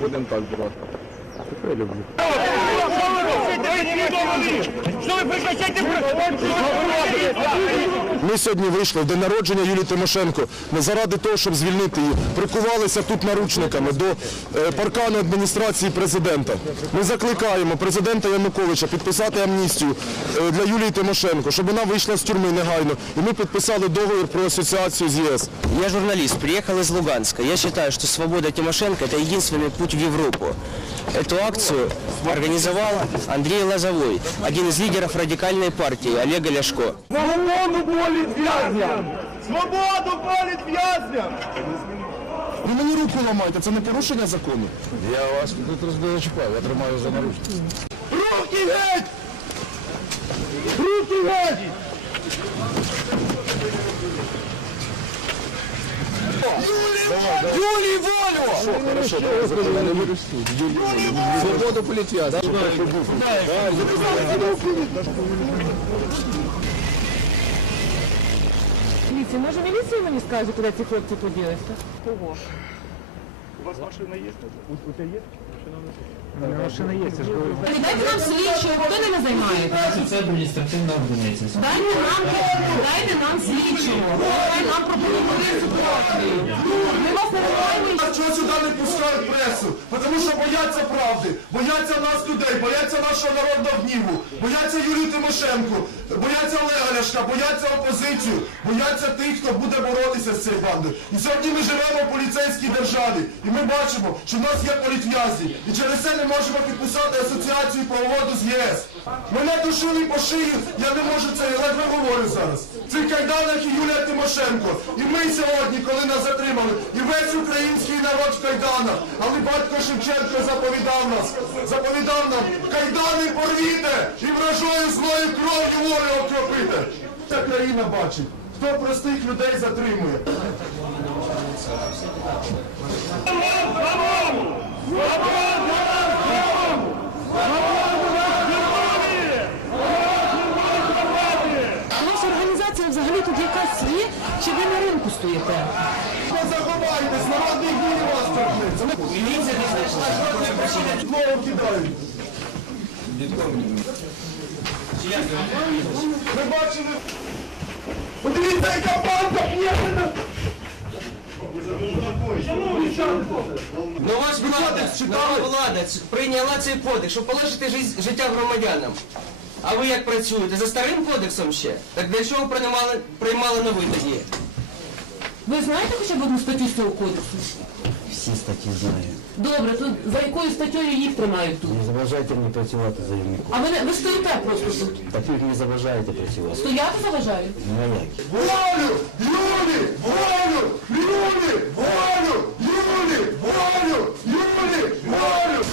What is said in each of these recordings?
Будемо так, брат. Тебе люблю. Что вы прекращайте Ми сьогодні вийшли в день народження Юлії Тимошенко не заради того, щоб звільнити її. Прикувалися тут наручниками до е, паркану адміністрації президента. Ми закликаємо президента Януковича підписати амністію е, для Юлії Тимошенко, щоб вона вийшла з тюрми негайно. І ми підписали договір про асоціацію з ЄС. Я журналист, приехал из Луганска. Я считаю, что свобода Тимошенко – это единственный путь в Европу. Эту акцию организовал Андрей Лозовой, один из лидеров радикальной партии Олега Ляшко. Свободу болить в'язням! Свободу болить в'язням! Ви мені руку ламаєте, це не порушення закону. Я вас тут не чіпаю, я тримаю за наручники. Руки геть! Руки геть! Юлі волю! Хорошо, буду Свободу політв'язня. Міліція, може міліція мені скаже, куди ці хлопці поділися? Дайте нам слідчого, хто ними займається? Це адміністративна одиниця. Дайте нам, дайте нам слідчого, хай нам пропонувати ситуацію. Ми вас не вимагаємо. Чого сюди не пускають пресу? Тому що бояться правди, бояться нас людей, нашого народного гніву, бояться Юрію Тимошенко, бояться Олега Ляшка, бояться опозицію, бояться тих, хто буде боротися з цією бандою. І сьогодні ми живемо в поліцейській державі, і ми бачимо, що в нас є політв'язні, і через це не можемо підписати асоціацію правоводу з ЄС. Мене душили по шию, я не можу це, я ледве говорю зараз. В цих кайданах і Юлія Тимошенко. І ми сьогодні, коли нас затримали, і весь український народ в кайданах. Але батько Шевченко заповідав нас, заповідав нам, кайдани порвіте і вражою злою кров'ю волю окропите. Ця країна бачить, хто простих людей затримує. Наша організація взагалі тут якась є, чи ви на ринку стоїте? Не заховайтесь, народний гнів вас торкнеться. Міліція не знайшла жодної причини. Слово кидають. Ви бачили? Подивіться, яка банка п'єна! Ну ваш влада, влада прийняла цей кодекс, щоб полегшити життя- життя громадянам. А ви як працюєте? За старим кодексом ще? Так для чого приймали, приймали новий тоді? Ви знаєте хоча б одну статтю з цього кодексу? Всі статті знаю. Добре, то за якою статтею їх тримають тут? Не заважайте мені працювати заявнику. А ви, не- ви стоїте просто тут. Так ви не заважаєте працювати. Стояти заважають? Ну а як? Волю! Юлі! Волю! Юлі! Волю! Юлі! Волю! Юлі! Волю!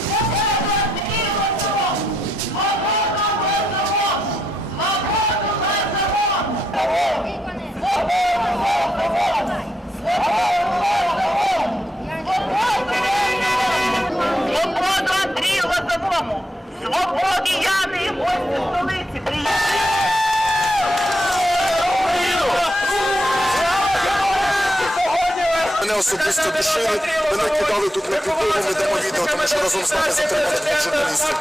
Свободу Андрію Лозовому! Свободі Яни і гості столиці! Приїхали! Мене особисто душили, мене кидали тут на підлогу, ми дамо відео, тому що разом з нами затримали двох журналістів.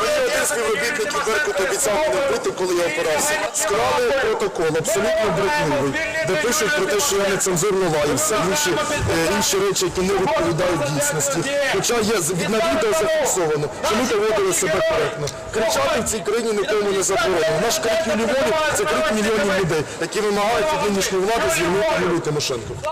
Мені один з співробітників Беркут обіцяв мене вбити, коли я опирався. Склали протокол, абсолютно брехливий, де пишуть про те, що я нецензурно лаявся, інші, е, інші речі, які не відповідають дійсності. Хоча є на відео зафіксовано, що ми доводили себе коректно. Кричати в цій країні нікому не заборонено. Наш крик волі це крик мільйонів людей, які вимагають від нинішньої влади звільнити Юлію Тимошенко.